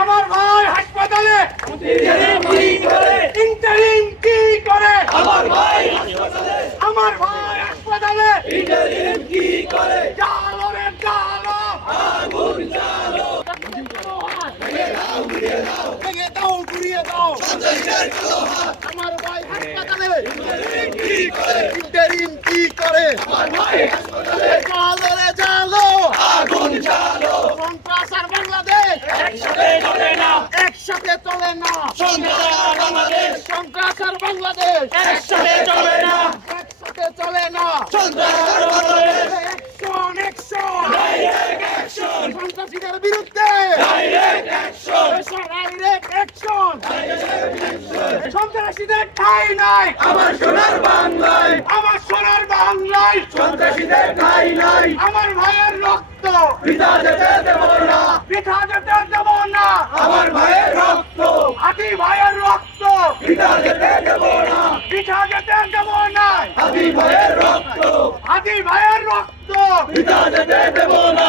আমার ভাই হাসপাতালে ইন্টারিম কি করে? আমার ভাই হাসপাতালে ইন্টারিম কি করে? জালো রে জালো, আগুন জালো, ভেঙে দাও ঘুরিয়ে দাও, আমার ভাই হাসপাতালে ইন্টারিম কি করে? ইন্টারিম কি করে? আমার ভাই হাসপাতালে জালো রে জালো, আগুন জালো, সন্ত্রাস আর বাংলাদেশ একসাথে চলে না, একসাথে চলে না, সন্ত্রাস আর বাংলাদেশ, সন্ত্রাস আর বাংলাদেশ একসাথে চলে না, একসাথে চলে না, সন্ত্রাস আর Bangladesh action action, direct action, সন্ত্রাসীদের বিরুদ্ধে ডাইরেক্ট অ্যাকশন, ডাইরেক্ট অ্যাকশন, সন্ত্রাসীদের ঠাঁই নাই আমার সোনার বাংলায়, আমার সোনার বাংলায়, সন্ত্রাসীদের ঠাঁই নাই, আমার ভাইয়ের রক্ত বৃথা যেতে দেব না, বৃথা যেতে দেব না, আমার ভাইয়ের রক্ত, হাতি ভাইয়ের রক্ত বৃথা যেতে দেব না, বৃথা যেতে দেব না, হাতি ভাইয়ের রক্ত, হাতি ভাইয়ের রক্ত বৃথা যেতে দেব না,